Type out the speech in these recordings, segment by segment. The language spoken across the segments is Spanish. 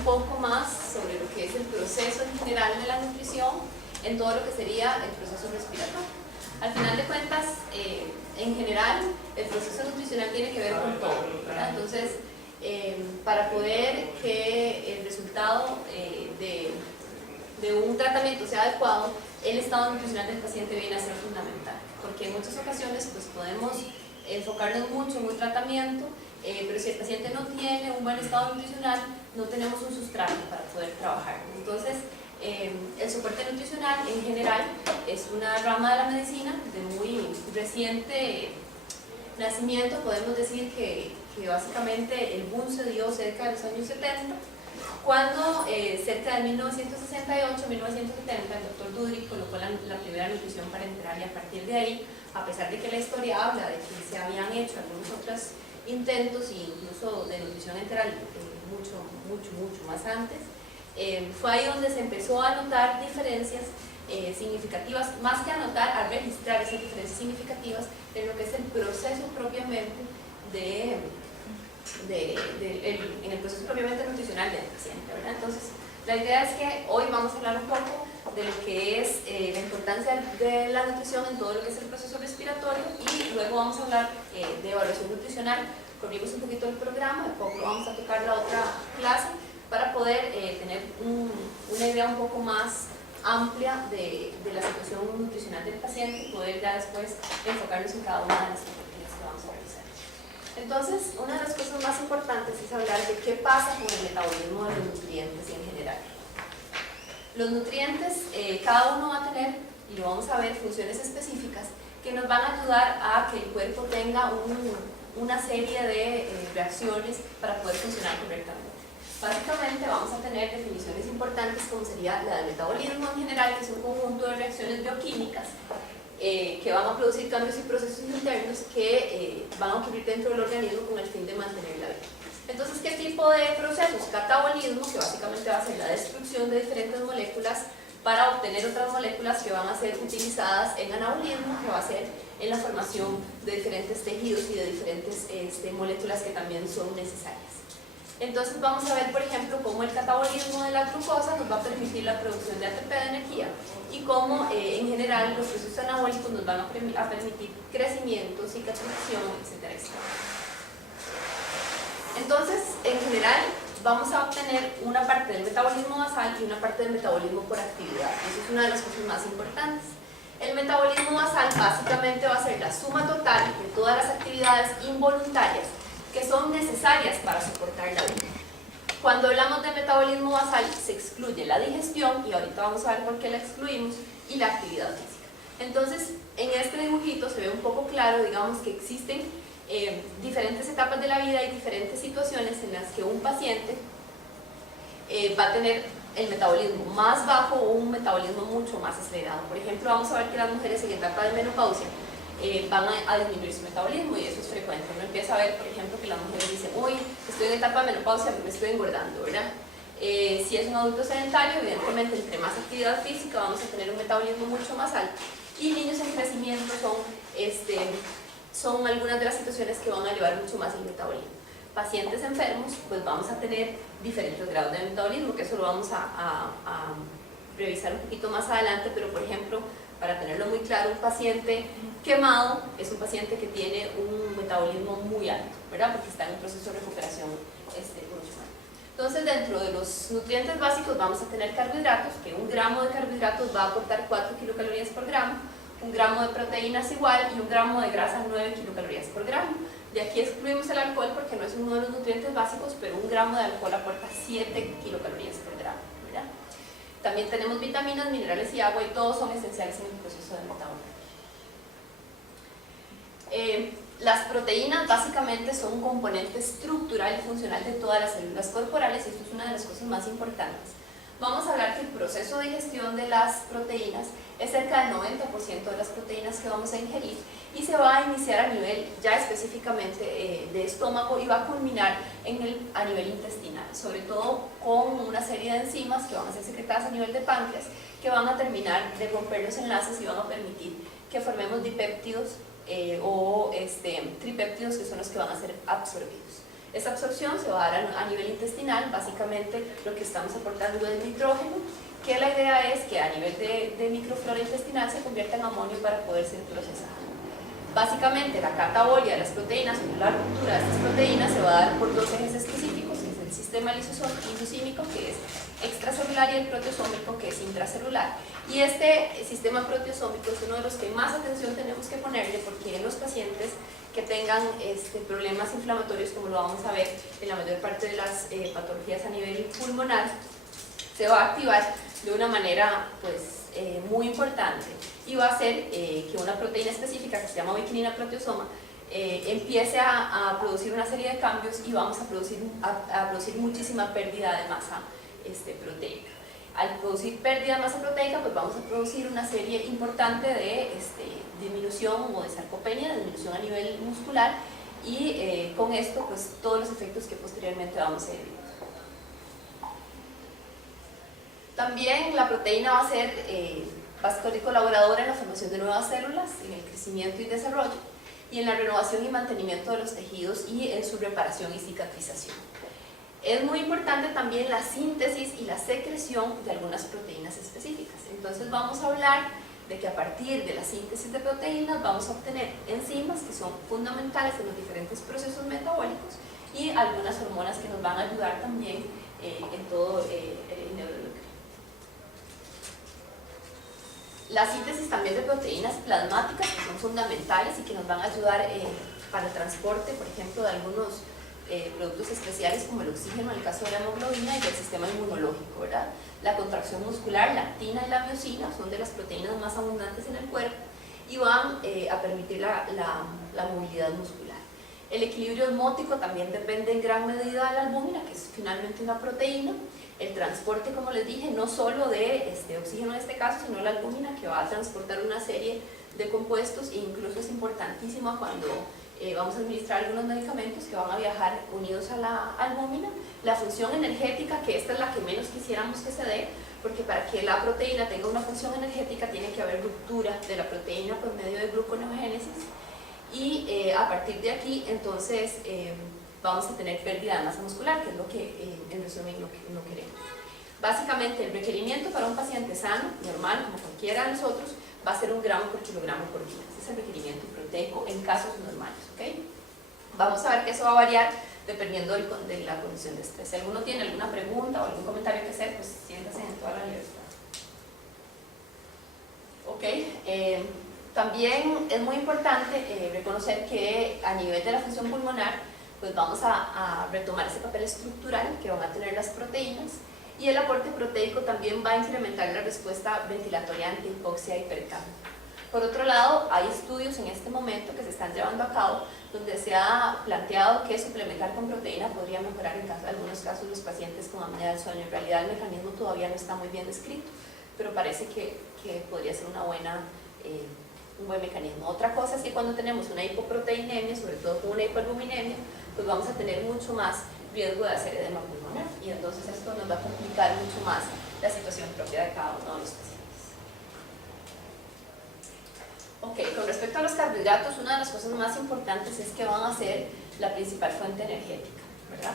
un poco más sobre lo que es el proceso en general de la nutrición en todo lo que sería el proceso respiratorio. Al final de cuentas, en general, el proceso nutricional tiene que ver con todo, ¿verdad? Entonces, para poder que el resultado de un tratamiento sea adecuado, el estado nutricional del paciente viene a ser fundamental, porque en muchas ocasiones pues, podemos enfocarnos mucho en un tratamiento, pero si el paciente no tiene un buen estado nutricional, no tenemos un sustrato para poder trabajar. Entonces, el soporte nutricional en general es una rama de la medicina de muy reciente nacimiento. Podemos decir que básicamente el boom se dio cerca de los años 70, cuando cerca de 1968, 1970, el doctor Dudrik colocó la primera nutrición parenteral, y a partir de ahí, a pesar de que la historia habla de que se habían hecho algunos otros intentos, incluso de nutrición enteral mucho más antes, fue ahí donde se empezó a notar diferencias significativas, más que a notar, a registrar esas diferencias significativas en lo que es el proceso propiamente en el proceso propiamente nutricional del paciente, ¿verdad? Entonces, la idea es que hoy vamos a hablar un poco de lo que es la importancia de la nutrición en todo lo que es el proceso respiratorio, y luego vamos a hablar de evaluación nutricional. Corrimos un poquito el programa, de poco vamos a tocar la otra clase para poder tener una idea un poco más amplia de la situación nutricional del paciente y poder ya después enfocarnos en cada una de las actividades que vamos a realizar. Entonces, una de las cosas más importantes es hablar de qué pasa con el metabolismo de los nutrientes en general. Los nutrientes, cada uno va a tener, y lo vamos a ver, funciones específicas que nos van a ayudar a que el cuerpo tenga una serie de reacciones para poder funcionar correctamente. Básicamente vamos a tener definiciones importantes como sería la del metabolismo en general, que es un conjunto de reacciones bioquímicas que van a producir cambios y procesos internos que van a ocurrir dentro del organismo con el fin de mantener la vida. Entonces, ¿qué tipo de procesos? Catabolismo, que básicamente va a ser la destrucción de diferentes moléculas para obtener otras moléculas que van a ser utilizadas en anabolismo, que va a ser en la formación de diferentes tejidos y de diferentes moléculas que también son necesarias. Entonces vamos a ver, por ejemplo, cómo el catabolismo de la glucosa nos va a permitir la producción de ATP de energía, y cómo en general los procesos anabólicos nos van a permitir crecimiento, cicatrización, etcétera, etcétera. Entonces, en general, vamos a obtener una parte del metabolismo basal y una parte del metabolismo por actividad. Eso es una de las cosas más importantes. El metabolismo basal básicamente va a ser la suma total de todas las actividades involuntarias que son necesarias para soportar la vida. Cuando hablamos de metabolismo basal, se excluye la digestión, y ahorita vamos a ver por qué la excluimos, y la actividad física. Entonces, en este dibujito se ve un poco claro, digamos, que existen diferentes etapas de la vida y diferentes situaciones en las que un paciente va a tener el metabolismo más bajo o un metabolismo mucho más acelerado. Por ejemplo, vamos a ver que las mujeres en etapa de menopausia van a disminuir su metabolismo, y eso es frecuente. Uno empieza a ver, por ejemplo, que las mujeres dicen: uy, estoy en etapa de menopausia, me estoy engordando, ¿verdad? Si es un adulto sedentario, evidentemente, entre más actividad física vamos a tener un metabolismo mucho más alto, y niños en crecimiento son algunas de las situaciones que van a elevar mucho más el metabolismo. Pacientes enfermos, pues vamos a tener diferentes grados de metabolismo, que eso lo vamos a revisar un poquito más adelante, pero por ejemplo, para tenerlo muy claro, un paciente quemado es un paciente que tiene un metabolismo muy alto, ¿verdad? Porque está en un proceso de recuperación mucho más. Entonces, dentro de los nutrientes básicos vamos a tener carbohidratos, que 1 gramo de carbohidratos va a aportar 4 kilocalorías por gramo, 1 gramo de proteínas igual, y 1 gramo de grasa 9 kilocalorías por gramo. De aquí excluimos el alcohol porque no es uno de los nutrientes básicos, pero 1 gramo de alcohol aporta 7 kilocalorías por gramo, ¿verdad? También tenemos vitaminas, minerales y agua, y todos son esenciales en el proceso de metabolismo. Las proteínas básicamente son un componente estructural y funcional de todas las células corporales, y esto es una de las cosas más importantes. Vamos a hablar que el proceso de digestión de las proteínas es cerca del 90% de las proteínas que vamos a ingerir, y se va a iniciar a nivel ya específicamente de estómago, y va a culminar a nivel intestinal, sobre todo con una serie de enzimas que van a ser secretadas a nivel de páncreas, que van a terminar de romper los enlaces y van a permitir que formemos dipéptidos o tripéptidos, que son los que van a ser absorbidos. Esa absorción se va a dar a nivel intestinal, básicamente lo que estamos aportando es nitrógeno, que la idea es que a nivel de microflora intestinal se convierta en amonio para poder ser procesado. Básicamente la catabolia de las proteínas o la ruptura de estas proteínas se va a dar por dos ejes específicos, que es el sistema lisosímico, que es extracelular, y el proteosómico, que es intracelular. Y este sistema proteosómico es uno de los que más atención tenemos que ponerle, porque en los pacientes que tengan problemas inflamatorios, como lo vamos a ver en la mayor parte de las patologías a nivel pulmonar, se va a activar de una manera muy importante, y va a hacer que una proteína específica que se llama ubiquinina proteosoma empiece a producir una serie de cambios, y vamos a producir muchísima pérdida de masa proteica. Al producir pérdida de masa proteica, pues vamos a producir una serie importante de disminución o de sarcopenia, disminución a nivel muscular, y con esto pues todos los efectos que posteriormente vamos a ir viendo. También la proteína va a ser básica y colaboradora en la formación de nuevas células, en el crecimiento y desarrollo, y en la renovación y mantenimiento de los tejidos, y en su reparación y cicatrización. Es muy importante también la síntesis y la secreción de algunas proteínas específicas. Entonces vamos a hablar de que a partir de la síntesis de proteínas vamos a obtener enzimas que son fundamentales en los diferentes procesos metabólicos, y algunas hormonas que nos van a ayudar también en todo el neuroendocrino. La síntesis también de proteínas plasmáticas, que son fundamentales y que nos van a ayudar para el transporte, por ejemplo, de algunos productos especiales como el oxígeno en el caso de la hemoglobina, y del sistema inmunológico, ¿verdad? La contracción muscular, la actina y la miosina son de las proteínas más abundantes en el cuerpo, y van a permitir la movilidad muscular. El equilibrio osmótico también depende en gran medida de la albúmina, que es finalmente una proteína. El transporte, como les dije, no solo de oxígeno en este caso, sino la albúmina, que va a transportar una serie de compuestos, e incluso es importantísima cuando vamos a administrar algunos medicamentos que van a viajar unidos a la albúmina. La función energética, que esta es la que menos quisiéramos que se dé, porque para que la proteína tenga una función energética tiene que haber ruptura de la proteína por medio de gluconeogénesis, y a partir de aquí entonces vamos a tener pérdida de masa muscular, que es lo que en resumen no queremos. Básicamente el requerimiento para un paciente sano, normal, como cualquiera de nosotros, va a ser 1 gramo por kilogramo por día. Ese es el requerimiento proteico en casos normales, ¿ok? Vamos a ver que eso va a variar dependiendo de la condición de estrés. Si alguno tiene alguna pregunta o algún comentario que hacer, pues siéntase en toda la libertad. ¿Ok? También es muy importante reconocer que a nivel de la función pulmonar, pues vamos a retomar ese papel estructural que van a tener las proteínas, y el aporte proteico también va a incrementar la respuesta ventilatoria ante hipoxia y hipercambio. Por otro lado, hay estudios en este momento que se están llevando a cabo donde se ha planteado que suplementar con proteína podría mejorar en algunos casos los pacientes con apnea del sueño. En realidad el mecanismo todavía no está muy bien descrito, pero parece que podría ser un buen mecanismo. Otra cosa es que cuando tenemos una hipoproteinemia, sobre todo con una hiperalbuminemia, pues vamos a tener mucho más riesgo de hacer edema pulmonar, y entonces esto nos va a complicar mucho más la situación propia de cada uno de los pacientes. Ok, con respecto a los carbohidratos, una de las cosas más importantes es que van a ser la principal fuente energética, ¿verdad?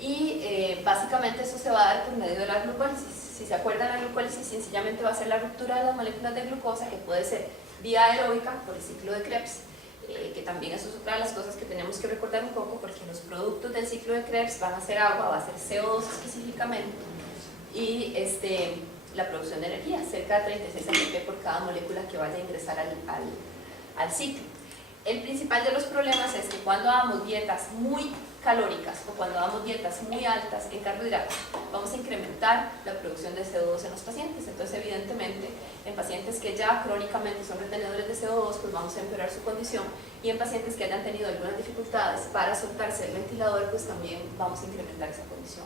Y básicamente eso se va a dar por medio de la glucólisis. Si se acuerdan, la glucólisis sencillamente va a ser la ruptura de las moléculas de glucosa, que puede ser vía aeróbica por el ciclo de Krebs, que también eso es otra de las cosas que tenemos que recordar un poco, porque los productos del ciclo de Krebs van a ser agua, va a ser CO2 específicamente, y la producción de energía, cerca de 36 ATP por cada molécula que vaya a ingresar al ciclo. El principal de los problemas es que cuando hagamos dietas muy calóricas o cuando hagamos dietas muy altas en carbohidratos, vamos a incrementar la producción de CO2 en los pacientes. Entonces, evidentemente, en pacientes que ya crónicamente son retenedores de CO2, pues vamos a empeorar su condición, y en pacientes que hayan tenido algunas dificultades para soltarse del ventilador, pues también vamos a incrementar esa condición.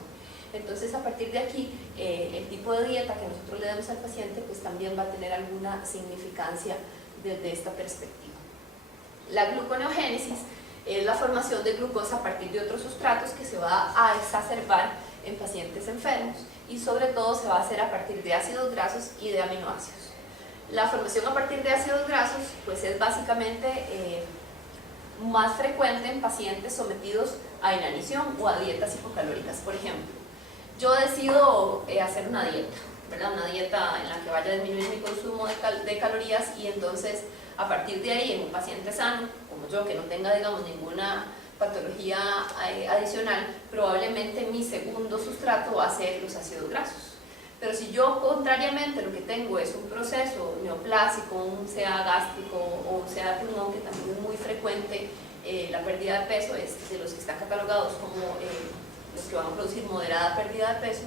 Entonces, a partir de aquí, el tipo de dieta que nosotros le demos al paciente, pues también va a tener alguna significancia desde esta perspectiva. La gluconeogénesis es la formación de glucosa a partir de otros sustratos que se va a exacerbar en pacientes enfermos, y sobre todo se va a hacer a partir de ácidos grasos y de aminoácidos. La formación a partir de ácidos grasos pues es básicamente más frecuente en pacientes sometidos a inanición o a dietas hipocalóricas. Por ejemplo, yo decido hacer una dieta, ¿verdad? Una dieta en la que vaya a disminuir mi consumo de calorías, y entonces a partir de ahí, en un paciente sano como yo, que no tenga, digamos, ninguna patología adicional, probablemente mi segundo sustrato va a ser los ácidos grasos. Pero si yo, contrariamente, lo que tengo es un proceso neoplásico, un CA gástrico o un CA de pulmón, que también es muy frecuente, la pérdida de peso es de los que están catalogados como los que van a producir moderada pérdida de peso.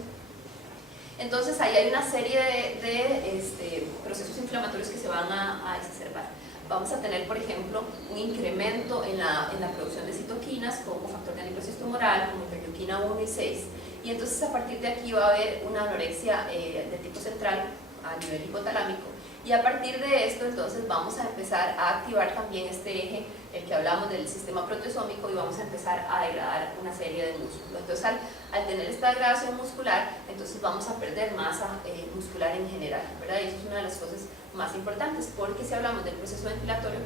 Entonces ahí hay una serie de procesos inflamatorios que se van a exacerbar. Vamos a tener, por ejemplo, un incremento en la producción de citoquinas como factor de aneuplosia tumoral, como interleuquina 1 y 6. Y entonces a partir de aquí va a haber una anorexia de tipo central a nivel hipotalámico. Y a partir de esto, entonces, vamos a empezar a activar también este eje, el que hablamos del sistema proteosómico, y vamos a empezar a degradar una serie de músculos. Entonces, al tener esta degradación muscular, entonces vamos a perder masa muscular en general, ¿verdad? Y eso es una de las cosas más importantes, porque si hablamos del proceso ventilatorio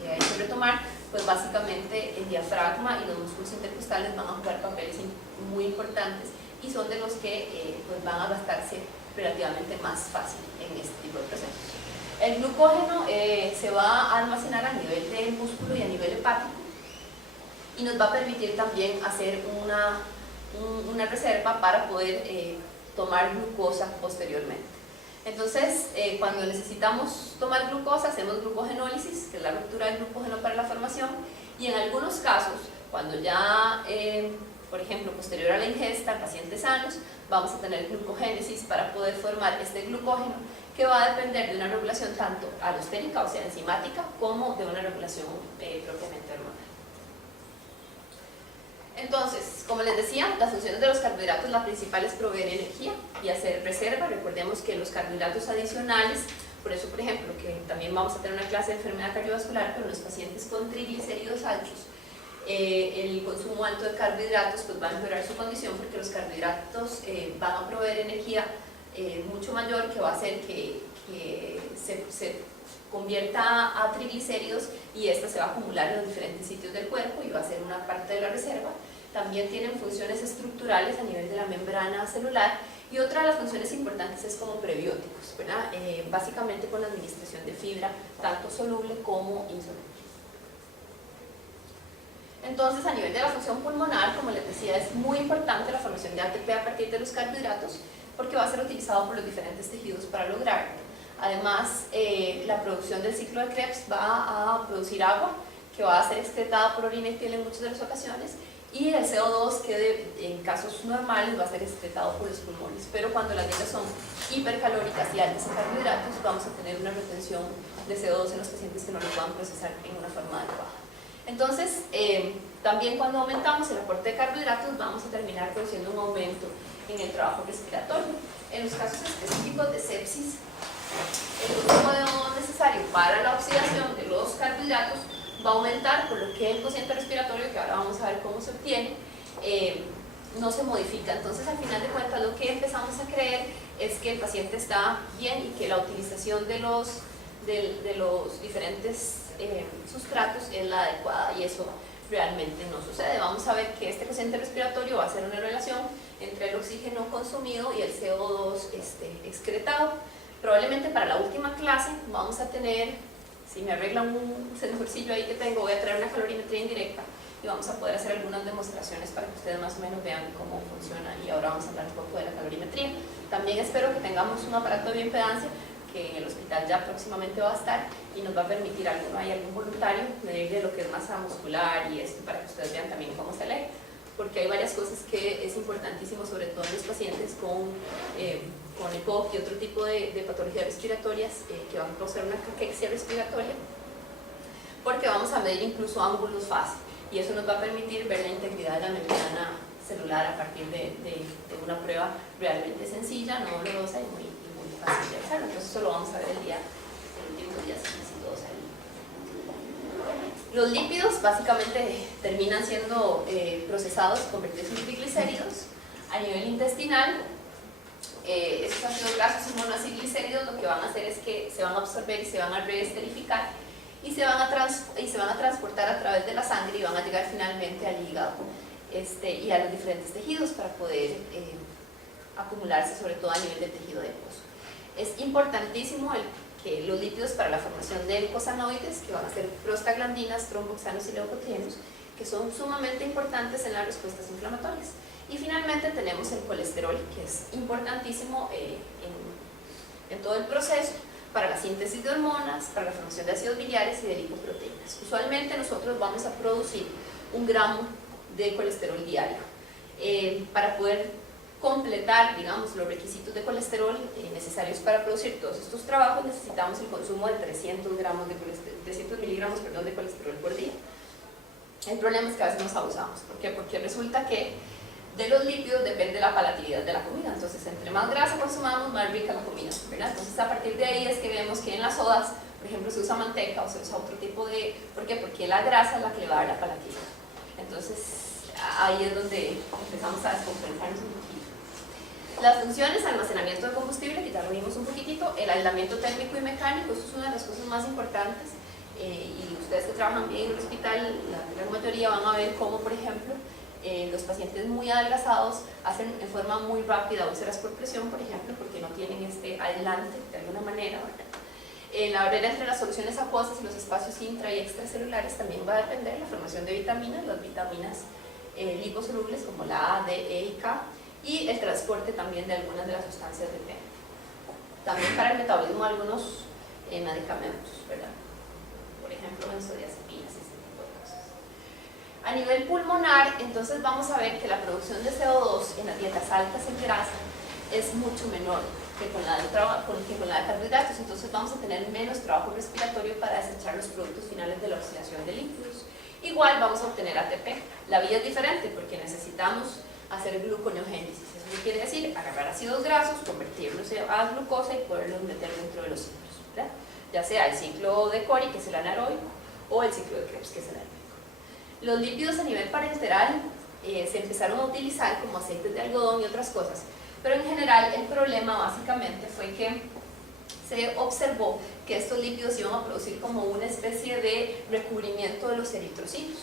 que hay que retomar, pues básicamente el diafragma y los músculos intercostales van a jugar papeles muy importantes, y son de los que pues van a gastarse relativamente más fácil en este tipo de procesos. El glucógeno se va a almacenar a nivel del músculo y a nivel hepático, y nos va a permitir también hacer una reserva para poder tomar glucosa posteriormente. Entonces, cuando necesitamos tomar glucosa, hacemos glucogenólisis, que es la ruptura del glucógeno para la formación, y en algunos casos, cuando ya, por ejemplo, posterior a la ingesta en pacientes sanos, vamos a tener glucogénesis para poder formar este glucógeno, que va a depender de una regulación tanto alostérica, o sea, enzimática, como de una regulación propiamente hormonal. Entonces, como les decía, las funciones de los carbohidratos, la principal es proveer energía y hacer reserva. Recordemos que los carbohidratos adicionales, por eso, por ejemplo, que también vamos a tener una clase de enfermedad cardiovascular, pero en los pacientes con triglicéridos altos, el consumo alto de carbohidratos pues va a empeorar su condición, porque los carbohidratos van a proveer energía mucho mayor, que va a hacer que se convierta a triglicéridos, y esta se va a acumular en los diferentes sitios del cuerpo y va a ser una parte de la reserva. También tienen funciones estructurales a nivel de la membrana celular, y otra de las funciones importantes es como prebióticos, ¿verdad? Básicamente con la administración de fibra, tanto soluble como insoluble. Entonces, a nivel de la función pulmonar, como les decía, es muy importante la formación de ATP a partir de los carbohidratos, porque va a ser utilizado por los diferentes tejidos para lograrlo. Además, la producción del ciclo de Krebs va a producir agua, que va a ser excretada por orina y piel en muchas de las ocasiones, y el CO2, que en casos normales va a ser excretado por los pulmones. Pero cuando las dietas son hipercalóricas y altas en carbohidratos, vamos a tener una retención de CO2 en los pacientes que no lo puedan procesar en una forma adecuada. Entonces, también cuando aumentamos el aporte de carbohidratos, vamos a terminar produciendo un aumento en el trabajo respiratorio. En los casos específicos de sepsis, el consumo de óxido necesario para la oxidación de los carbohidratos va a aumentar, por lo que el cociente respiratorio, que ahora vamos a ver cómo se obtiene, no se modifica. Entonces, al final de cuentas, lo que empezamos a creer es que el paciente está bien y que la utilización de los diferentes sustratos es la adecuada, y eso realmente no sucede. Vamos a ver que este cociente respiratorio va a ser una relación entre el oxígeno consumido y el CO2 excretado. Probablemente para la última clase vamos a tener, si me arreglan un sensor ahí que tengo, voy a traer una calorimetría indirecta y vamos a poder hacer algunas demostraciones para que ustedes más o menos vean cómo funciona, y ahora vamos a hablar un poco de la calorimetría. También espero que tengamos un aparato de bioimpedancia, que en el hospital ya próximamente va a estar, y nos va a permitir algún voluntario medirle lo que es masa muscular y esto, para que ustedes vean también cómo se lee, porque hay varias cosas que es importantísimo, sobre todo en los pacientes con EPOC y otro tipo de patologías respiratorias que van a causar una caquexia respiratoria, porque vamos a medir incluso ángulos fase, y eso nos va a permitir ver la integridad de la membrana celular a partir de una prueba realmente sencilla, no dolorosa y muy fácil de hacerlo. Entonces eso lo vamos a ver el último día, si todo sale. Los lípidos básicamente terminan siendo procesados y convertidos en triglicéridos. A nivel intestinal, esos ácidos grasos y monoacilglicéridos lo que van a hacer es que se van a absorber y se van a reesterificar, y se van a transportar a través de la sangre y van a llegar finalmente al hígado y a los diferentes tejidos para poder acumularse, sobre todo a nivel del tejido adiposo. Es importantísimo que los lípidos para la formación de eicosanoides, que van a ser prostaglandinas, tromboxanos y leucotrienos, que son sumamente importantes en las respuestas inflamatorias. Y finalmente tenemos el colesterol, que es importantísimo en todo el proceso para la síntesis de hormonas, para la formación de ácidos biliares y de lipoproteínas. Usualmente nosotros vamos a producir 1 gramo de colesterol diario. Para poder completar, digamos, los requisitos de colesterol necesarios para producir todos estos trabajos, necesitamos el consumo de 300 miligramos de colesterol por día. El problema es que a veces nos abusamos. ¿Por qué? Porque resulta que de los lípidos depende la palatabilidad de la comida. Entonces, entre más grasa consumamos, más rica la comida, ¿verdad? Entonces, a partir de ahí es que vemos que en las sodas, por ejemplo, se usa manteca o se usa otro tipo de... ¿Por qué? Porque la grasa es la que le va a dar la palatabilidad. Entonces, ahí es donde empezamos a descompensarnos un poquito. Las funciones, almacenamiento de combustible, que ya lo vimos un poquitito, el aislamiento térmico y mecánico, eso es una de las cosas más importantes. Y ustedes que trabajan bien en el hospital, la gran mayoría van a ver cómo, por ejemplo, los pacientes muy adelgazados hacen en forma muy rápida úlceras por presión, por ejemplo, porque no tienen este aislante de alguna manera, ¿verdad? La barrera entre las soluciones acuosas y los espacios intra y extracelulares también va a depender de la formación de vitaminas, las vitaminas liposolubles como la A, D, E y K, y el transporte también de algunas de las sustancias del pene. También para el metabolismo de algunos medicamentos, ¿verdad? Por ejemplo, benzodiazepinas y este tipo de cosas. A nivel pulmonar, entonces vamos a ver que la producción de CO2 en las dietas altas en grasa es mucho menor que con la de carbohidratos, entonces vamos a tener menos trabajo respiratorio para desechar los productos finales de la oxidación de líquidos. Igual vamos a obtener ATP. La vía es diferente porque necesitamos hacer gluconeogénesis. Eso quiere decir agarrar ácidos grasos, convertirlos a glucosa y poderlos meter dentro de los ciclos, ¿verdad? Ya sea el ciclo de Cori, que es el anaeróbico, o el ciclo de Krebs, que es el aeróbico. Los lípidos a nivel parenteral se empezaron a utilizar como aceites de algodón y otras cosas, pero en general el problema básicamente fue que se observó que estos lípidos iban a producir como una especie de recubrimiento de los eritrocitos,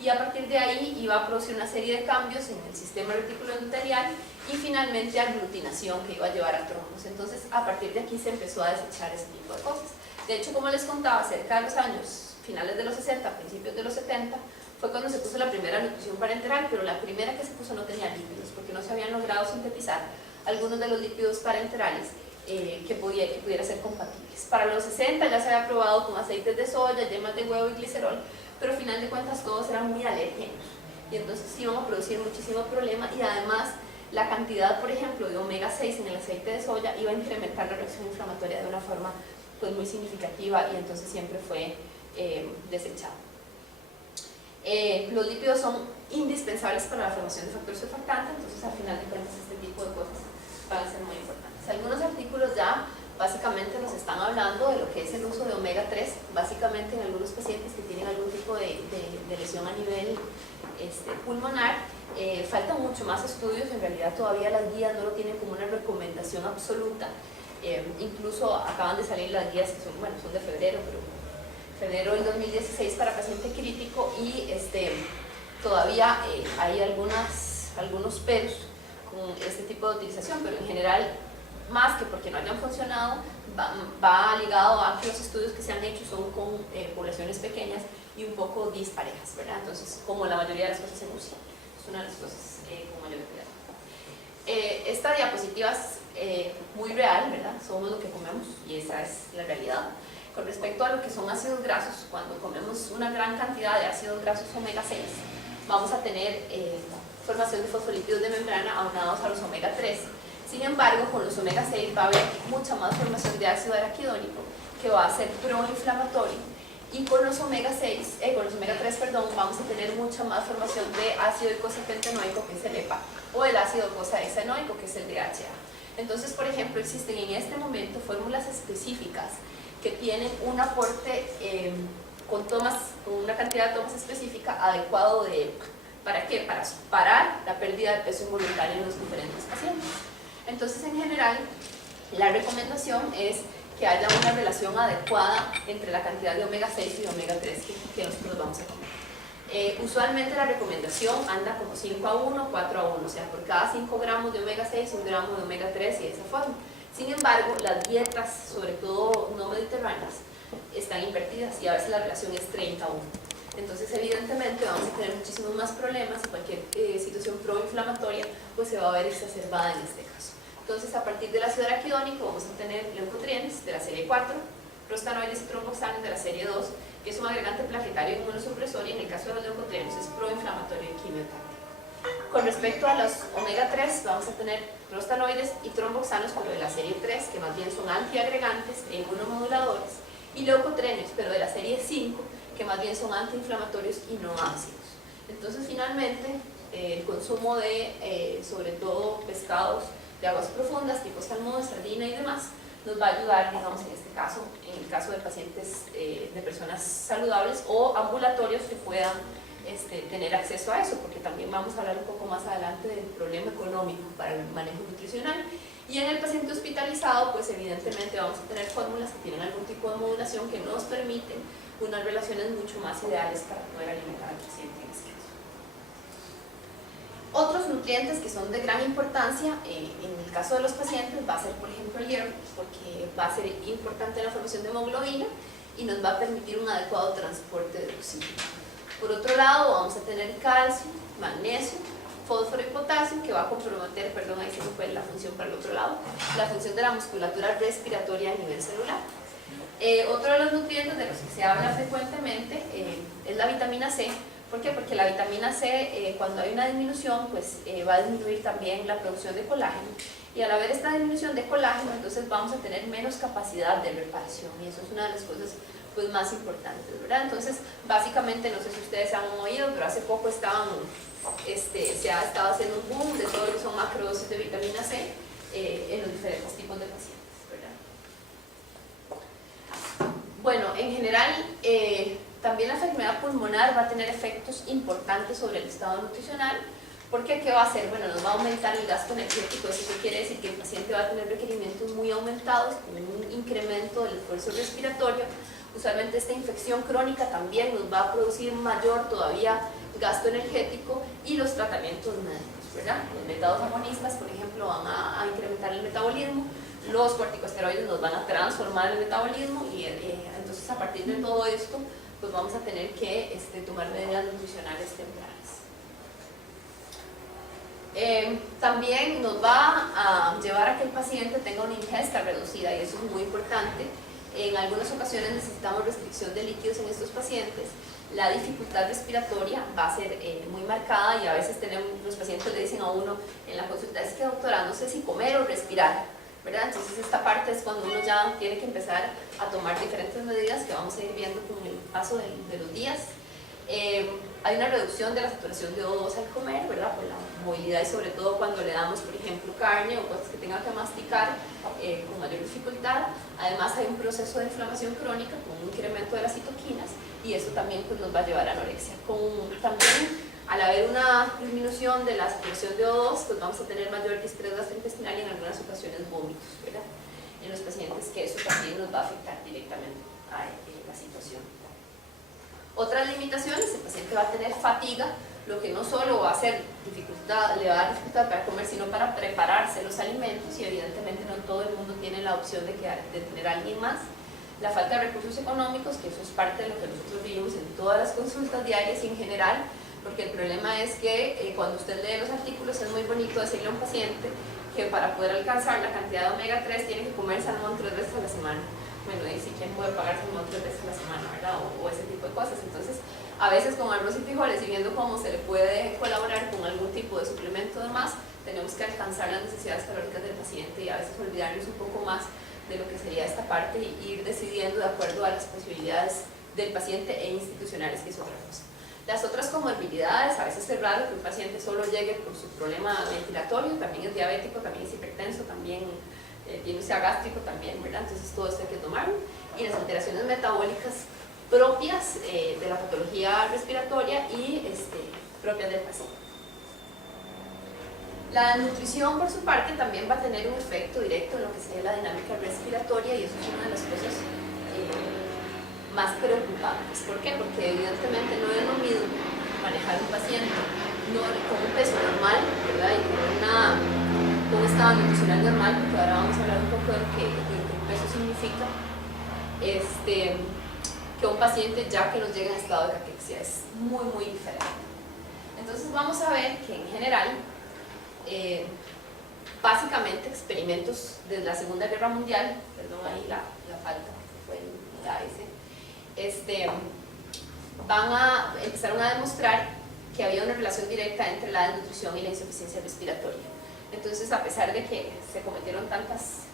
y a partir de ahí iba a producir una serie de cambios en el sistema reticulo endotelial y finalmente aglutinación que iba a llevar a trombos. Entonces, a partir de aquí se empezó a desechar ese tipo de cosas. De hecho, como les contaba, cerca de los años finales de los 60, principios de los 70, fue cuando se puso la primera nutrición parenteral, pero la primera que se puso no tenía lípidos, porque no se habían logrado sintetizar algunos de los lípidos parenterales que pudieran ser compatibles. Para los 60 ya se había probado con aceites de soya, yemas de huevo y glicerol, pero al final de cuentas todos eran muy alérgenos, y entonces iban a producir muchísimo problema, y además la cantidad, por ejemplo, de omega 6 en el aceite de soya iba a incrementar la reacción inflamatoria de una forma pues muy significativa, y entonces siempre fue desechado. Los lípidos son indispensables para la formación de factores surfactantes, entonces al final de cuentas este tipo de cosas van a ser muy importantes. Algunos artículos ya básicamente nos están hablando de lo que es el uso de omega 3, básicamente en algunos pacientes que tienen algún tipo de lesión a nivel pulmonar. Faltan mucho más estudios, en realidad todavía las guías no lo tienen como una recomendación absoluta. Incluso acaban de salir las guías que son de febrero, pero febrero del 2016 para paciente crítico, y todavía hay algunos peros con este tipo de utilización, pero en general, más que porque no hayan funcionado, va ligado a que los estudios que se han hecho son con poblaciones pequeñas y un poco disparejas, ¿verdad? Entonces, como la mayoría de las cosas en UCI, es una de las cosas con mayor cuidado. Esta diapositiva es muy real, ¿verdad? Somos lo que comemos y esa es la realidad. Con respecto a lo que son ácidos grasos, cuando comemos una gran cantidad de ácidos grasos omega 6, vamos a tener formación de fosfolípidos de membrana aunados a los omega 3. Sin embargo, con los omega 6 va a haber mucha más formación de ácido araquidónico, que va a ser proinflamatorio, y con los omega 3, vamos a tener mucha más formación de ácido eicosapentenoico, que es el EPA, o el ácido eicosahexanoico, que es el DHA. Entonces, por ejemplo, existen en este momento fórmulas específicas que tienen un aporte con una cantidad de tomas específica adecuado de EPA. ¿Para qué? Para parar la pérdida de peso involuntario en los diferentes pacientes. Entonces, en general, la recomendación es que haya una relación adecuada entre la cantidad de omega 6 y de omega 3 que nosotros vamos a comer. Usualmente la recomendación anda como 5 a 1, 4 a 1, o sea, por cada 5 gramos de omega 6, 1 gramo de omega 3 y de esa forma. Sin embargo, las dietas, sobre todo no mediterráneas, están invertidas y a veces la relación es 30 a 1. Entonces, evidentemente, vamos a tener muchísimos más problemas y cualquier situación proinflamatoria pues se va a ver exacerbada en este caso. Entonces, a partir del ácido araquidónico vamos a tener leucotrienes de la serie 4, prostanoides y tromboxanos de la serie 2, que es un agregante plaquetario inmunosupresor y en el caso de los leucotrienes es proinflamatorio y quimiotáctico. Con respecto a los omega 3, vamos a tener prostanoides y tromboxanos, pero de la serie 3, que más bien son antiagregantes e inmunomoduladores, y leucotrienes, pero de la serie 5, que más bien son antiinflamatorios y no ácidos. Entonces, finalmente, el consumo de, sobre todo, pescados de aguas profundas, tipo salmón, sardina y demás, nos va a ayudar, digamos, en este caso, en el caso de pacientes de personas saludables o ambulatorios que puedan tener acceso a eso, porque también vamos a hablar un poco más adelante del problema económico para el manejo nutricional. Y en el paciente hospitalizado, pues evidentemente vamos a tener fórmulas que tienen algún tipo de modulación que nos permiten unas relaciones mucho más ideales para poder alimentar al paciente en este caso. Otros nutrientes que son de gran importancia en el caso de los pacientes va a ser, por ejemplo, el hierro, porque va a ser importante en la formación de hemoglobina y nos va a permitir un adecuado transporte de oxígeno. Por otro lado, vamos a tener calcio, magnesio, fósforo y potasio, que va a comprometer, perdón, ahí se me fue la función para el otro lado, la función de la musculatura respiratoria a nivel celular. Otro de los nutrientes de los que se habla frecuentemente es la vitamina C. ¿Por qué? Porque la vitamina C, cuando hay una disminución, pues va a disminuir también la producción de colágeno. Y al haber esta disminución de colágeno, entonces vamos a tener menos capacidad de reparación. Y eso es una de las cosas pues, más importantes, ¿verdad? Entonces, básicamente, no sé si ustedes han oído, pero hace poco se ha estado haciendo un boom de todo lo que son macrodosis de vitamina C en los diferentes tipos de pacientes, ¿verdad? Bueno, en general, también la enfermedad pulmonar va a tener efectos importantes sobre el estado nutricional. Porque ¿qué va a hacer? Bueno, nos va a aumentar el gasto energético. Eso quiere decir que el paciente va a tener requerimientos muy aumentados, con un incremento del esfuerzo respiratorio. Usualmente esta infección crónica también nos va a producir mayor todavía gasto energético y los tratamientos médicos, ¿verdad? Los métodos agonistas, por ejemplo, van a incrementar el metabolismo, los corticosteroides nos van a transformar el metabolismo y entonces a partir de todo esto pues vamos a tener que tomar medidas nutricionales tempranas. También nos va a llevar a que el paciente tenga una ingesta reducida y eso es muy importante. En algunas ocasiones necesitamos restricción de líquidos en estos pacientes. La dificultad respiratoria va a ser muy marcada y a veces los pacientes le dicen a uno en la consulta, es que doctora, no sé si comer o respirar, ¿verdad? Entonces esta parte es cuando uno ya tiene que empezar a tomar diferentes medidas que vamos a ir viendo con el paso de los días. Hay una reducción de la saturación de O2 al comer, ¿verdad? Por la movilidad y sobre todo cuando le damos, por ejemplo, carne o cosas que tenga que masticar con mayor dificultad. Además hay un proceso de inflamación crónica con un incremento de las citoquinas y eso también pues, nos va a llevar a anorexia. También al haber una disminución de la saturación de O2, pues vamos a tener mayor distrés gastrointestinal y en algunas ocasiones vómitos, ¿verdad? En los pacientes que eso también nos va a afectar directamente a la situación. Otras limitaciones, el paciente va a tener fatiga, lo que no solo va a ser dificultad, le va a dar dificultad para comer, sino para prepararse los alimentos y evidentemente no todo el mundo tiene la opción de tener a alguien más. La falta de recursos económicos, que eso es parte de lo que nosotros vivimos en todas las consultas diarias y en general, porque el problema es que cuando usted lee los artículos es muy bonito decirle a un paciente que para poder alcanzar la cantidad de omega 3 tiene que comer salmón 3 veces a la semana. Bueno, y si quién puede pagar salmón 3 veces a la semana, ¿verdad? O ese tipo de cosas. Entonces, a veces con arroz y frijoles y viendo cómo se le puede colaborar con algún tipo de suplemento de más, tenemos que alcanzar las necesidades calóricas del paciente y a veces olvidarnos un poco más de lo que sería esta parte y ir decidiendo de acuerdo a las posibilidades del paciente e institucionales, que es otra cosa. Las otras comorbilidades, a veces es raro que un paciente solo llegue por su problema ventilatorio, también es diabético, también es hipertenso, también tiene un gástrico también, ¿verdad? Entonces todo esto hay que tomarlo. Y las alteraciones metabólicas propias de la patología respiratoria y propias del paciente. La nutrición, por su parte, también va a tener un efecto directo en lo que sería la dinámica respiratoria, y eso es una de las cosas más preocupantes. ¿Por qué? Porque evidentemente no es lo mismo manejar un paciente con un peso normal, ¿verdad? Y con un estado nutricional normal, porque ahora vamos a hablar un poco de lo que el peso significa, que un paciente ya que nos llega en estado de caquexia. Es muy, muy diferente. Entonces vamos a ver que en general, básicamente experimentos desde la Segunda Guerra Mundial, perdón ahí la falta, fue la S, empezaron a demostrar que había una relación directa entre la desnutrición y la insuficiencia respiratoria. Entonces, a pesar de que se cometieron tantas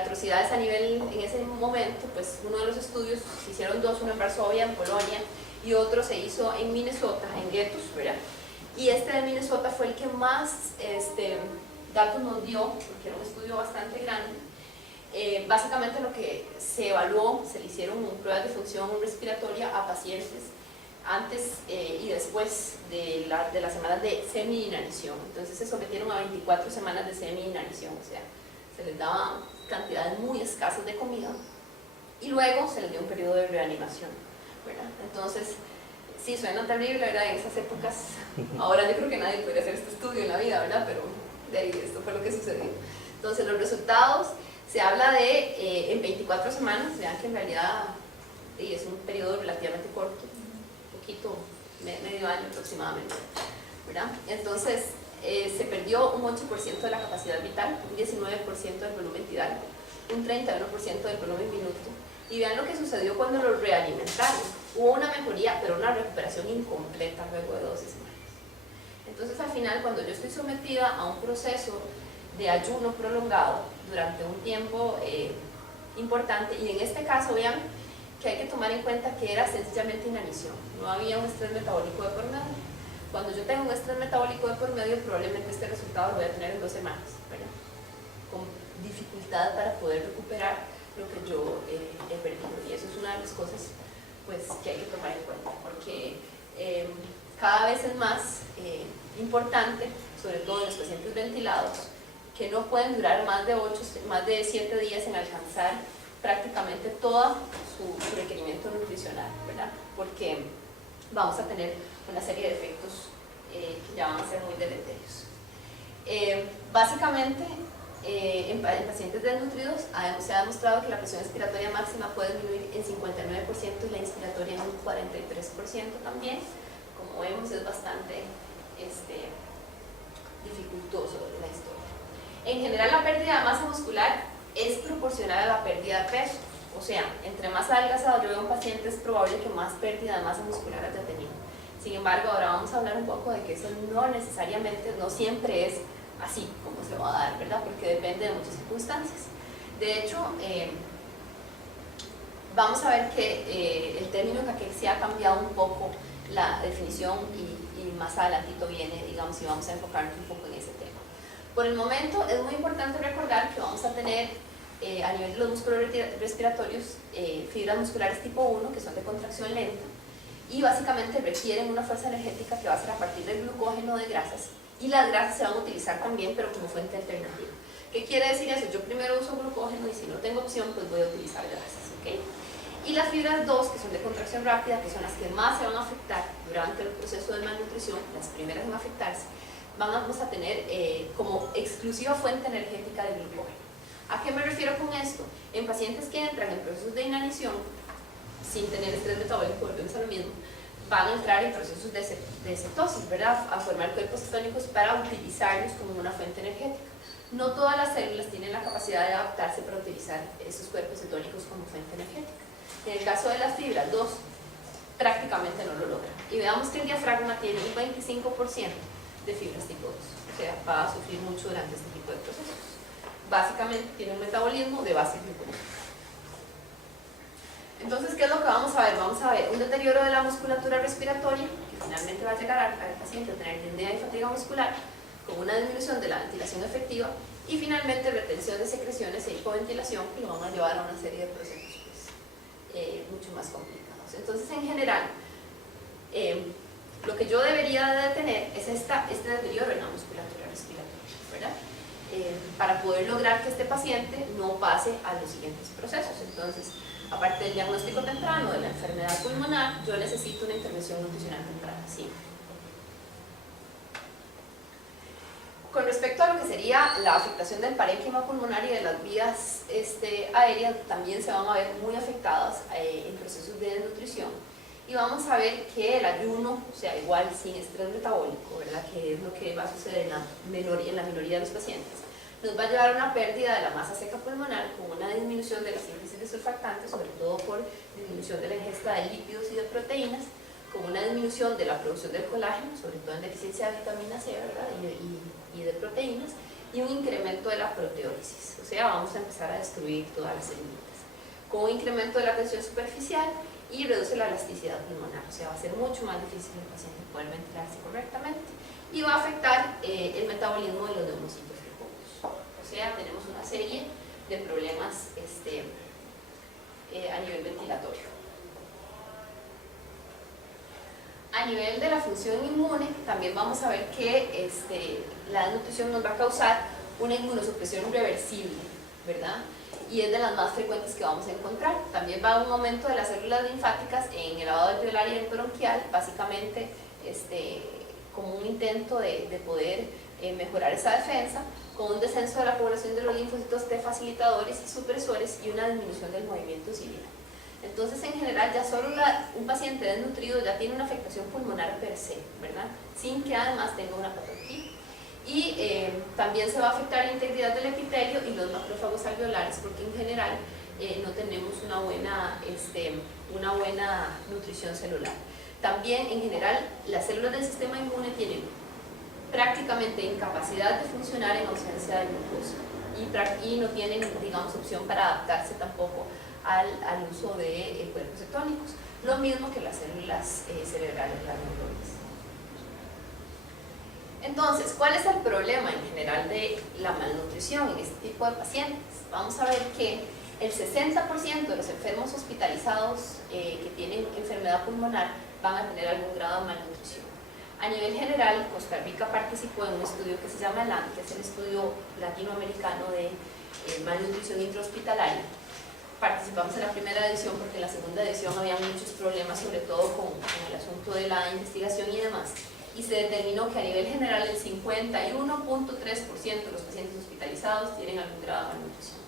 atrocidades a nivel en ese momento, pues uno de los estudios, se hicieron dos, uno en Varsovia, en Polonia, y otro se hizo en Minnesota, en Gettys, ¿verdad? Y este de Minnesota fue el que más datos nos dio, porque era un estudio bastante grande. Básicamente lo que se evaluó, se le hicieron pruebas de función respiratoria a pacientes antes y después de las semanas de semi-inanición. Entonces se sometieron a 24 semanas de semi-inanición, o sea, se les daba cantidades muy escasas de comida y luego se les dio un periodo de reanimación, ¿verdad? Entonces, sí, suena terrible, ¿verdad? En esas épocas, ahora yo creo que nadie podría hacer este estudio en la vida, ¿verdad? Pero de ahí, esto fue lo que sucedió. Entonces, los resultados, se habla de en 24 semanas, vean que en realidad es un periodo relativamente corto, un poquito, medio año aproximadamente, ¿verdad? Entonces, se perdió un 8% de la capacidad vital, un 19% del volumen tidal, un 31% del volumen minuto. Y vean lo que sucedió cuando los realimentaron. Hubo una mejoría, pero una recuperación incompleta luego de 12 semanas. Entonces, al final, cuando yo estoy sometida a un proceso de ayuno prolongado durante un tiempo importante, y en este caso, vean que hay que tomar en cuenta que era sencillamente inanición, no había un estrés metabólico de por medio. Cuando yo tengo un estrés metabólico de por medio, probablemente este resultado lo voy a tener en 2 semanas, ¿verdad? Con dificultad para poder recuperar lo que yo he perdido, y eso es una de las cosas pues, que hay que tomar en cuenta, porque cada vez es más importante, sobre todo en los pacientes ventilados, que no pueden durar más de 7 días en alcanzar prácticamente todo su requerimiento nutricional, ¿verdad? Porque vamos a tener una serie de efectos que ya van a ser muy deleterios. Básicamente, en pacientes desnutridos se ha demostrado que la presión expiratoria máxima puede disminuir en 59% y la inspiratoria en un 43% también. Como vemos, es bastante dificultoso la historia. En general, la pérdida de masa muscular es proporcional a la pérdida de peso. O sea, entre más adelgazado yo veo a un paciente, es probable que más pérdida de masa muscular haya tenido. Sin embargo, ahora vamos a hablar un poco de que eso no necesariamente, no siempre es así como se va a dar, ¿verdad? Porque depende de muchas circunstancias. De hecho, vamos a ver que el término caquexia ha cambiado un poco la definición y más adelantito viene, digamos, y vamos a enfocarnos un poco en ese tema. Por el momento es muy importante recordar que vamos a tener a nivel de los músculos respiratorios fibras musculares tipo 1 que son de contracción lenta y básicamente requieren una fuerza energética que va a ser a partir del glucógeno de grasas, y las grasas se van a utilizar también pero como fuente alternativa. ¿Qué quiere decir eso? Yo primero uso glucógeno y si no tengo opción pues voy a utilizar grasas, ¿ok? Y las fibras 2 que son de contracción rápida, que son las que más se van a afectar durante el proceso de malnutrición, las primeras en afectarse, vamos a tener como exclusiva fuente energética de glucógeno. ¿A qué me refiero con esto? En pacientes que entran en procesos de inanición sin tener estrés metabólico, volvemos a lo mismo, van a entrar en procesos de cetosis, ¿verdad? A formar cuerpos cetónicos para utilizarlos como una fuente energética. No todas las células tienen la capacidad de adaptarse para utilizar esos cuerpos cetónicos como fuente energética. En el caso de las fibras 2, prácticamente no lo logran. Y veamos que el diafragma tiene un 25% de fibras tipo 2, o sea, va a sufrir mucho durante este tipo de procesos. Básicamente tiene un metabolismo de base glucónica. Entonces, ¿qué es lo que vamos a ver? Vamos a ver un deterioro de la musculatura respiratoria, que finalmente va a llegar al paciente a tener disnea y fatiga muscular, con una disminución de la ventilación efectiva, y finalmente retención de secreciones e hipoventilación, que lo van a llevar a una serie de procesos pues, mucho más complicados. Entonces, en general, Lo que yo debería de detener es este deterioro en la musculatura respiratoria, ¿verdad? Para poder lograr que este paciente no pase a los siguientes procesos. Entonces, aparte del diagnóstico temprano de la enfermedad pulmonar, yo necesito una intervención nutricional temprana, sí. Con respecto a lo que sería la afectación del parénquima pulmonar y de las vías aéreas, también se van a ver muy afectadas en procesos de desnutrición. Y vamos a ver que el ayuno, o sea, igual sin estrés metabólico, ¿verdad? Que es lo que va a suceder en la minoría de los pacientes, nos va a llevar a una pérdida de la masa seca pulmonar con una disminución de la síntesis de surfactantes, sobre todo por disminución de la ingesta de lípidos y de proteínas, con una disminución de la producción del colágeno, sobre todo en deficiencia de vitamina C, ¿verdad? Y de proteínas, y un incremento de la proteólisis, o sea, vamos a empezar a destruir todas las células, con un incremento de la tensión superficial y reduce la elasticidad pulmonar, o sea, va a ser mucho más difícil el paciente poder ventilarse correctamente y va a afectar el metabolismo de los neumocitos fecundos, o sea, tenemos una serie de problemas a nivel ventilatorio. A nivel de la función inmune, también vamos a ver que la desnutrición nos va a causar una inmunosupresión irreversible, ¿verdad? Y es de las más frecuentes que vamos a encontrar. También va a un aumento de las células linfáticas en el lavado alveolar y el bronquial, básicamente como un intento de poder mejorar esa defensa, con un descenso de la población de los linfocitos T facilitadores y supresores y una disminución del movimiento ciliar. Entonces, en general, ya solo un paciente desnutrido ya tiene una afectación pulmonar per se, ¿verdad? Sin que además tenga una patología. Y también se va a afectar la integridad del epitelio y los macrófagos alveolares, porque en general no tenemos una buena nutrición celular. También, en general, las células del sistema inmune tienen prácticamente incapacidad de funcionar en ausencia de glucosa y no tienen, digamos, opción para adaptarse tampoco al uso de cuerpos cetónicos, lo mismo que las células cerebrales, las neuronas. Entonces, ¿cuál es el problema en general de la malnutrición en este tipo de pacientes? Vamos a ver que el 60% de los enfermos hospitalizados que tienen enfermedad pulmonar van a tener algún grado de malnutrición. A nivel general, Costa Rica participó en un estudio que se llama ELAN, que es el estudio latinoamericano de malnutrición intrahospitalaria. Participamos en la primera edición porque en la segunda edición había muchos problemas, sobre todo con el asunto de la investigación y demás. Y se determinó que a nivel general el 51.3% de los pacientes hospitalizados tienen algún grado de malnutrición.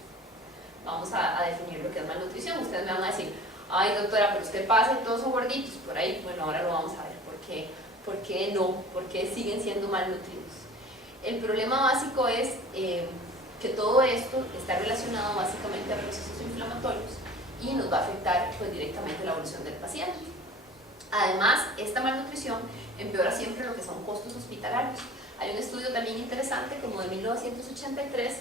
Vamos a definir lo que es malnutrición. Ustedes me van a decir, ay doctora, pero usted pasa y todos son gorditos por ahí. Bueno, ahora lo vamos a ver. ¿Por qué no? ¿Por qué siguen siendo malnutridos? El problema básico es que todo esto está relacionado básicamente a procesos inflamatorios y nos va a afectar pues, directamente la evolución del paciente. Además, esta malnutrición empeora siempre lo que son costos hospitalarios. Hay un estudio también interesante como de 1983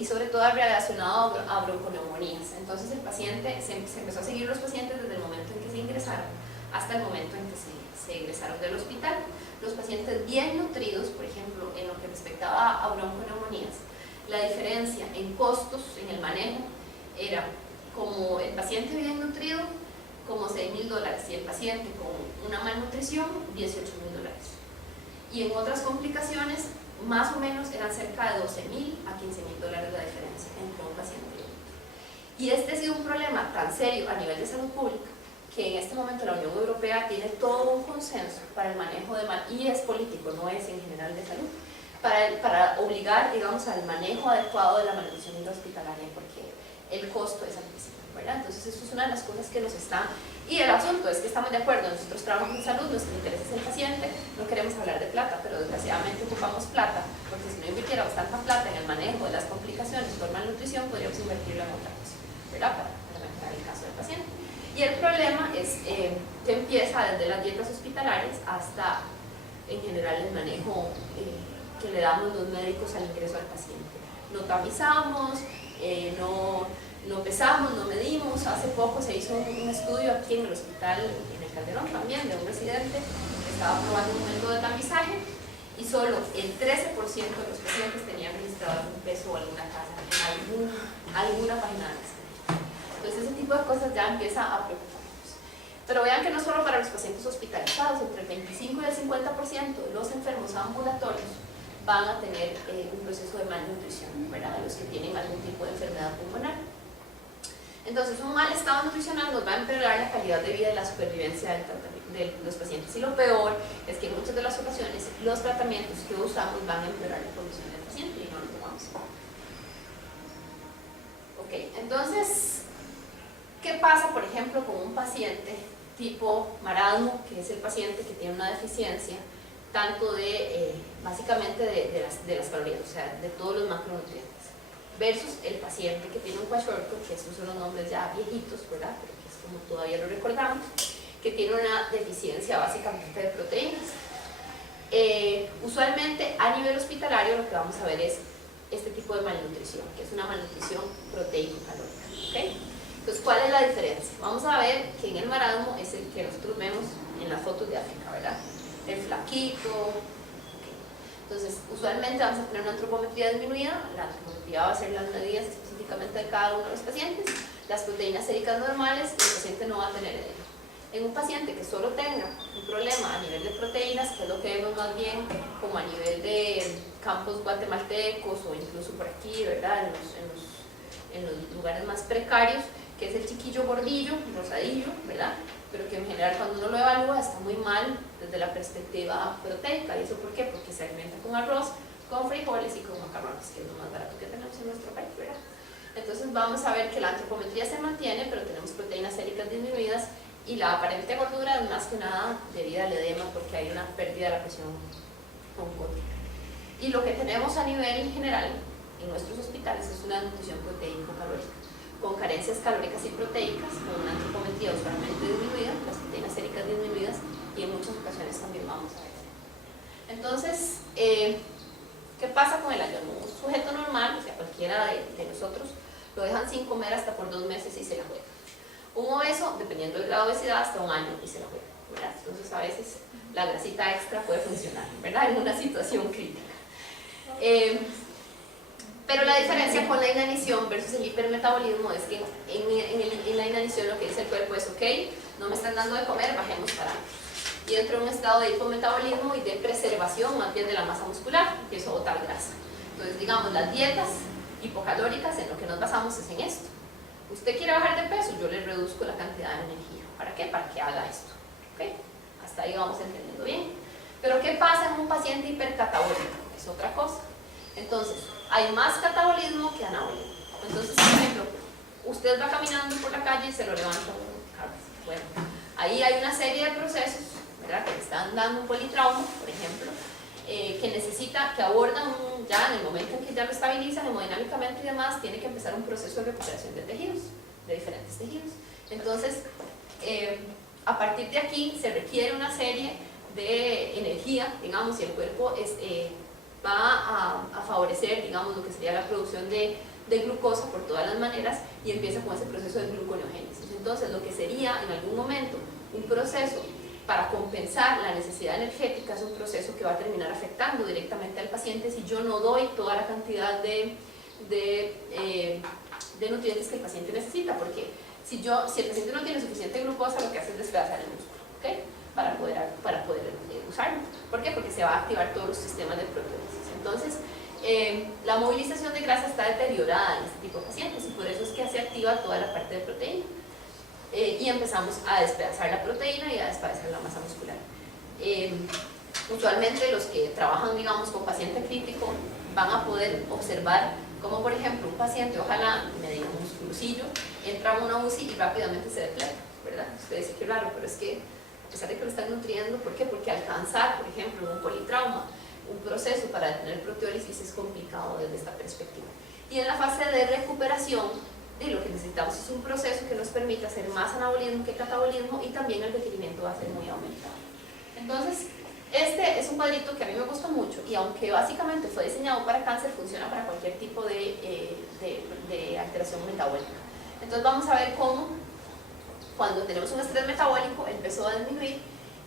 y sobre todo relacionado a bronconeumonías. Entonces el paciente, se empezó a seguir los pacientes desde el momento en que se ingresaron hasta el momento en que se egresaron del hospital. Los pacientes bien nutridos, por ejemplo, en lo que respectaba a bronconeumonías, la diferencia en costos, en el manejo, era como el paciente bien nutrido, como $6.000, y el paciente con una malnutrición, $18.000. Y en otras complicaciones, más o menos eran cerca de $12.000 a $15.000 la diferencia entre un paciente y otro. Y este ha sido un problema tan serio a nivel de salud pública que en este momento la Unión Europea tiene todo un consenso para el manejo y es político, no es en general de salud, para obligar, digamos, al manejo adecuado de la malnutrición intrahospitalaria, porque el costo es altísimo, ¿verdad? Entonces eso es una de las cosas que nos está... Y el asunto es que estamos de acuerdo, nosotros trabajamos en salud, nuestro interés es el paciente, no queremos hablar de plata, pero desgraciadamente ocupamos plata, porque si no invirtiéramos tanta plata en el manejo de las complicaciones por malnutrición, podríamos invertirlo en otra cosa, ¿verdad? Para mejorar el caso del paciente. Y el problema es que empieza desde las dietas hospitalarias hasta, en general, el manejo que le damos los médicos al ingreso al paciente. No tamizamos, no pesamos, no medimos. Hace poco se hizo un estudio aquí en el hospital, en el Calderón también, de un residente que estaba probando un método de tamizaje y solo el 13% de los pacientes tenían registrado algún peso o alguna tasa en alguna página de Excel. Entonces ese tipo de cosas ya empieza a preocuparnos. Pero vean que no solo para los pacientes hospitalizados, entre el 25 y el 50% de los enfermos ambulatorios van a tener un proceso de malnutrición, ¿verdad? Los que tienen algún tipo de enfermedad pulmonar. Entonces, un mal estado nutricional nos va a empeorar la calidad de vida y la supervivencia de los pacientes. Y lo peor es que en muchas de las ocasiones los tratamientos que usamos van a empeorar la condición del paciente y no lo tomamos. Ok, entonces, ¿qué pasa, por ejemplo, con un paciente tipo marasmo, que es el paciente que tiene una deficiencia tanto de, básicamente de las calorías, o sea, de todos los macronutrientes, versus el paciente que tiene un kwashiorkor, que esos son los nombres ya viejitos, ¿verdad? Pero que es como todavía lo recordamos, que tiene una deficiencia básicamente de proteínas. Usualmente a nivel hospitalario lo que vamos a ver es este tipo de malnutrición, que es una malnutrición proteico-calórica, ¿okay? Entonces, ¿cuál es la diferencia? Vamos a ver que en el marasmo es el que nosotros vemos en las fotos de África, ¿verdad? El flaquito. Okay. Entonces, usualmente vamos a tener una antropometría disminuida. La antropometría va a ser las medidas específicamente de cada uno de los pacientes, las proteínas séricas normales, y el paciente no va a tener edema. En un paciente que solo tenga un problema a nivel de proteínas, que es lo que vemos más bien como a nivel de campos guatemaltecos o incluso por aquí, ¿verdad? En los lugares más precarios, que es el chiquillo gordillo, rosadillo, ¿verdad? Pero que en general cuando uno lo evalúa está muy mal desde la perspectiva proteica. ¿Y eso por qué? Porque se alimenta con arroz, con frijoles y con macarrones, que es lo más barato que tenemos en nuestro país, ¿verdad? Entonces vamos a ver que la antropometría se mantiene, pero tenemos proteínas séricas disminuidas y la aparente gordura es más que nada debida al edema, porque hay una pérdida de la presión oncótica. Y lo que tenemos a nivel general en nuestros hospitales es una nutrición proteico-calórica, con carencias calóricas y proteicas, con una antropometría usualmente disminuida, las proteínas séricas disminuidas, y en muchas ocasiones también vamos a ver. Entonces, ¿qué pasa con el ayuno? Un sujeto normal, o sea, cualquiera de nosotros, lo dejan sin comer hasta por 2 meses y se la juega. Un obeso, dependiendo del grado de obesidad, hasta 1 año y se la juega, ¿verdad? Entonces, a veces la grasita extra puede funcionar, ¿verdad? En una situación crítica. Pero la diferencia con la inanición versus el hipermetabolismo es que en la inanición lo que dice el cuerpo es: ok, no me están dando de comer, bajemos parámetros. Y entro en un estado de hipometabolismo y de preservación más bien de la masa muscular, empiezo a botar grasa. Entonces, digamos, las dietas hipocalóricas en lo que nos basamos es en esto. Usted quiere bajar de peso, yo le reduzco la cantidad de energía. ¿Para qué? Para que haga esto. ¿Okay? Hasta ahí vamos entendiendo bien. Pero ¿qué pasa en un paciente hipercatabólico? Es otra cosa. Entonces, hay más catabolismo que anabolismo. Entonces, por ejemplo, usted va caminando por la calle y se lo levanta un carro. Bueno, ahí hay una serie de procesos, ¿verdad?, que le están dando un politrauma, por ejemplo, que necesita, que abordan ya en el momento en que ya lo estabilizan hemodinámicamente y demás, tiene que empezar un proceso de recuperación de tejidos, de diferentes tejidos. Entonces, a partir de aquí se requiere una serie de energía, digamos, y el cuerpo va a favorecer, digamos, lo que sería la producción de glucosa por todas las maneras, y empieza con ese proceso de gluconeogénesis. Entonces, lo que sería en algún momento un proceso para compensar la necesidad energética es un proceso que va a terminar afectando directamente al paciente si yo no doy toda la cantidad de nutrientes que el paciente necesita, porque si el paciente no tiene suficiente glucosa, lo que hace es despedazar el músculo, ¿okay?, para poder usarlo. ¿Por qué? Porque se va a activar todos los sistemas de proteólisis. Entonces, la movilización de grasa está deteriorada en este tipo de pacientes, y por eso es que se activa toda la parte de proteína. Y empezamos a despedazar la proteína y a despedazar la masa muscular. Usualmente los que trabajan, digamos, con paciente crítico van a poder observar como, por ejemplo, un paciente, ojalá me diga un musculosillo, entra a una UCI y rápidamente se depleta, ¿verdad? Usted dice que raro, pero es que a pesar de que lo están nutriendo, ¿por qué? Porque alcanzar, por ejemplo, un politrauma, un proceso para detener proteólisis es complicado desde esta perspectiva. Y en la fase de recuperación, lo que necesitamos es un proceso que nos permita hacer más anabolismo que catabolismo, y también el requerimiento va a ser muy aumentado. Entonces, este es un cuadrito que a mí me gusta mucho, y aunque básicamente fue diseñado para cáncer, funciona para cualquier tipo de alteración metabólica. Entonces vamos a ver cómo, cuando tenemos un estrés metabólico, el peso va a disminuir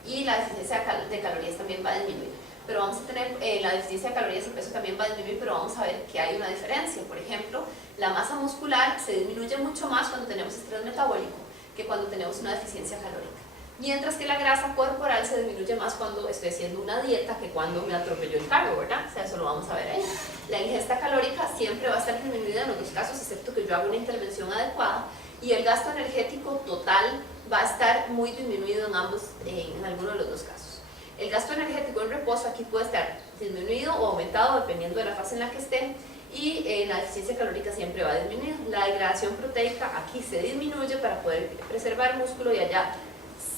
y la deficiencia de calorías también va a disminuir. Pero vamos a tener la deficiencia de calorías y el peso también va a disminuir, pero vamos a ver que hay una diferencia. Por ejemplo, la masa muscular se disminuye mucho más cuando tenemos estrés metabólico que cuando tenemos una deficiencia calórica. mientras que la grasa corporal se disminuye más cuando estoy haciendo una dieta que cuando me atropelló el carro, ¿verdad? O sea, eso lo vamos a ver ahí. La ingesta calórica siempre va a estar disminuida en los dos casos, excepto que yo haga una intervención adecuada, y el gasto energético total va a estar muy disminuido en ambos, en alguno de los dos casos. El gasto energético en reposo aquí puede estar disminuido o aumentado dependiendo de la fase en la que esté, y la eficiencia calórica siempre va a disminuir. La degradación proteica aquí se disminuye para poder preservar músculo, y allá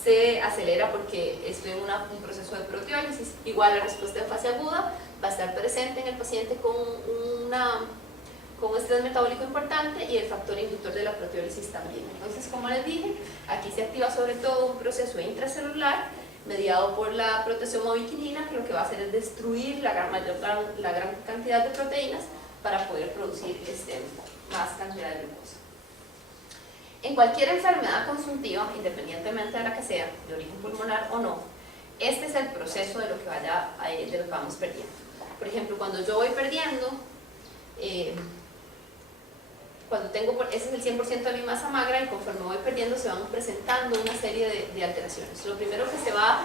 se acelera porque estoy en un proceso de proteólisis. Igual la respuesta en fase aguda va a estar presente en el paciente con un estrés metabólico importante, y el factor inductor de la proteólisis también. Entonces, como les dije, aquí se activa sobre todo un proceso intracelular mediado por la proteasomobiquinina, que lo que va a hacer es destruir la gran cantidad de proteínas para poder producir más cantidad de glucosa. En cualquier enfermedad consuntiva, independientemente de la que sea, de origen pulmonar o no, este es el proceso de lo que vamos perdiendo. Por ejemplo, cuando yo voy perdiendo, ese es el 100% de mi masa magra, y conforme voy perdiendo se van presentando una serie de alteraciones. Lo primero que se va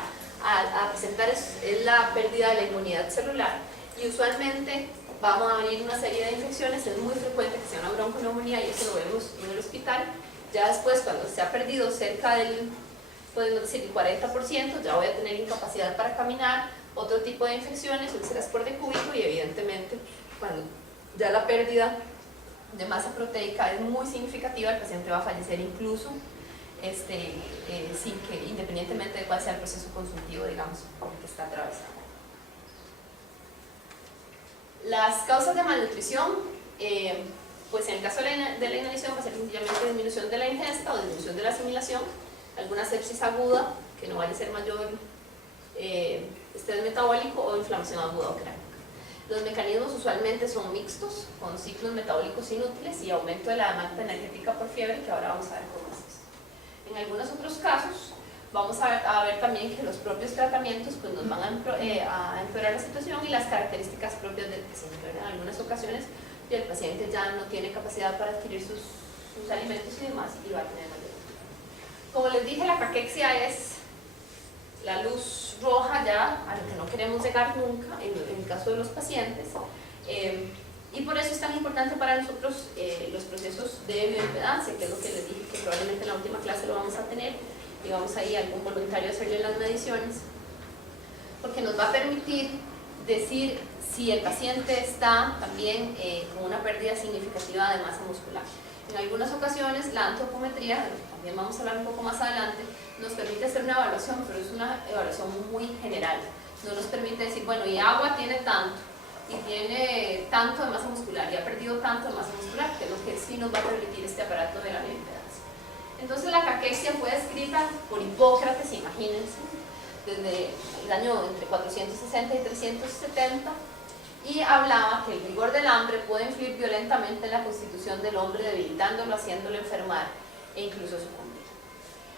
a presentar es la pérdida de la inmunidad celular, y usualmente vamos a venir una serie de infecciones. Es muy frecuente que sea una bronconeumonía, y eso lo vemos en el hospital. Ya después, cuando se ha perdido cerca del, podemos decir, el 40%, ya voy a tener incapacidad para caminar, otro tipo de infecciones, úlceras por decúbito, y evidentemente cuando ya la pérdida de masa proteica es muy significativa, el paciente va a fallecer incluso independientemente de cuál sea el proceso consultivo, digamos, por el que está atravesando. Las causas de malnutrición, pues en el caso de la inanición va a ser sencillamente disminución de la ingesta o disminución de la asimilación, alguna sepsis aguda que no vaya a ser mayor estrés metabólico, o inflamación aguda o crónica. Los mecanismos usualmente son mixtos, con ciclos metabólicos inútiles y aumento de la demanda energética por fiebre, que ahora vamos a ver cómo es esto. En algunos otros casos vamos a ver también que los propios tratamientos pues, nos van a empeorar la situación, y las características propias del paciente. En algunas ocasiones el paciente ya no tiene capacidad para adquirir sus alimentos y demás, y va a tener mayor. Como les dije, la caquexia es la luz roja ya a lo que no queremos llegar nunca en el caso de los pacientes, y por eso es tan importante para nosotros los procesos de bioimpedancia, que es lo que les dije que probablemente en la última clase lo vamos a tener, y vamos ahí a algún voluntario a hacerle las mediciones, porque nos va a permitir decir si el paciente está también con una pérdida significativa de masa muscular. En algunas ocasiones la antropometría, también vamos a hablar un poco más adelante, nos permite hacer una evaluación, pero es una evaluación muy general. No nos permite decir, bueno, y agua tiene tanto, y tiene tanto de masa muscular, y ha perdido tanto de masa muscular, que es lo que sí nos va a permitir este aparato de la bioimpedancia. Entonces la caquexia fue descrita por Hipócrates, imagínense, desde el año entre 460 y 370, y hablaba que el rigor del hambre puede influir violentamente en la constitución del hombre, debilitándolo, haciéndolo enfermar e incluso sucumbir.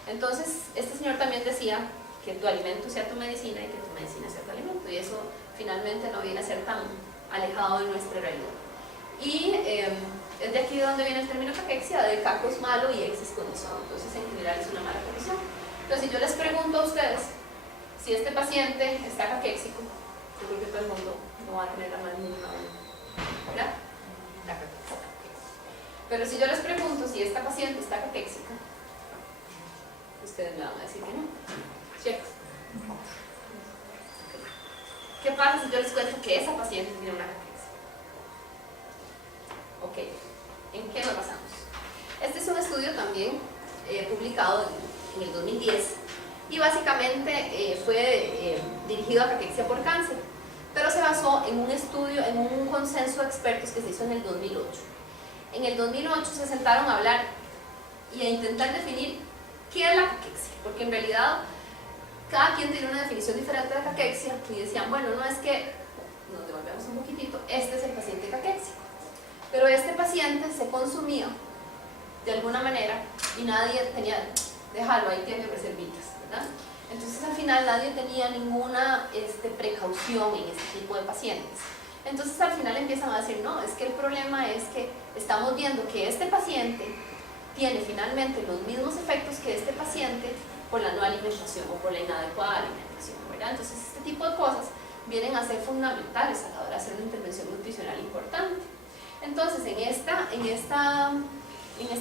Entonces, este señor también decía que tu alimento sea tu medicina y que tu medicina sea tu alimento, y eso finalmente no viene a ser tan alejado de nuestra realidad. Y es de aquí de donde viene el término caquexia, de cacos malo y exis condición. Entonces, en general es una mala condición. Entonces, si yo les pregunto a ustedes si este paciente está caquéxico, yo creo que todo el mundo no va a tener la más mínima duda, ¿verdad? La caquexia. Pero si yo les pregunto si esta paciente está caquéxica, ustedes me van a decir que no, ¿cierto? ¿Qué pasa si yo les cuento que esa paciente tiene una caquexia? Ok, ¿en qué nos basamos? Este es un estudio también publicado en el 2010, y básicamente fue dirigido a caquexia por cáncer, pero se basó en un estudio, en un consenso de expertos que se hizo en el 2008. En el 2008 se sentaron a hablar y a intentar definir qué es la caquexia, porque en realidad cada quien tiene una definición diferente de caquexia, y decían, bueno, no es que, nos devolvemos un poquitito, este es el paciente caquéxico, pero este paciente se consumía de alguna manera y nadie tenía, déjalo, ahí tiene reservitas, ¿verdad? Entonces al final nadie tenía ninguna precaución en este tipo de pacientes. Entonces al final empiezan a decir, no, es que el problema es que estamos viendo que este paciente tiene finalmente los mismos efectos que este paciente por la no alimentación o por la inadecuada alimentación, ¿verdad? Entonces este tipo de cosas vienen a ser fundamentales a la hora de hacer una intervención nutricional importante. Entonces en este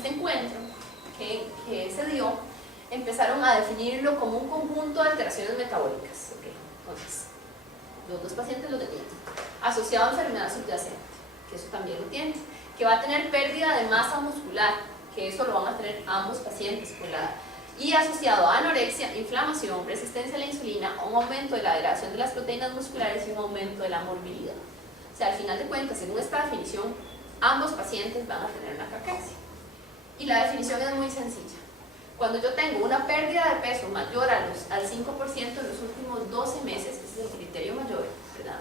encuentro que se dio, empezaron a definirlo como un conjunto de alteraciones metabólicas. ¿Okay? Entonces, los dos pacientes lo tenían, asociado a enfermedad subyacente, que eso también lo tiene, que va a tener pérdida de masa muscular, que eso lo van a tener ambos pacientes por la edad, y asociado a anorexia, inflamación, resistencia a la insulina, un aumento de la degradación de las proteínas musculares y un aumento de la morbilidad. O sea, al final de cuentas, según esta definición, ambos pacientes van a tener una caquexia. Y la definición es muy sencilla. Cuando yo tengo una pérdida de peso mayor al 5% en los últimos 12 meses, ese es el criterio mayor, ¿verdad?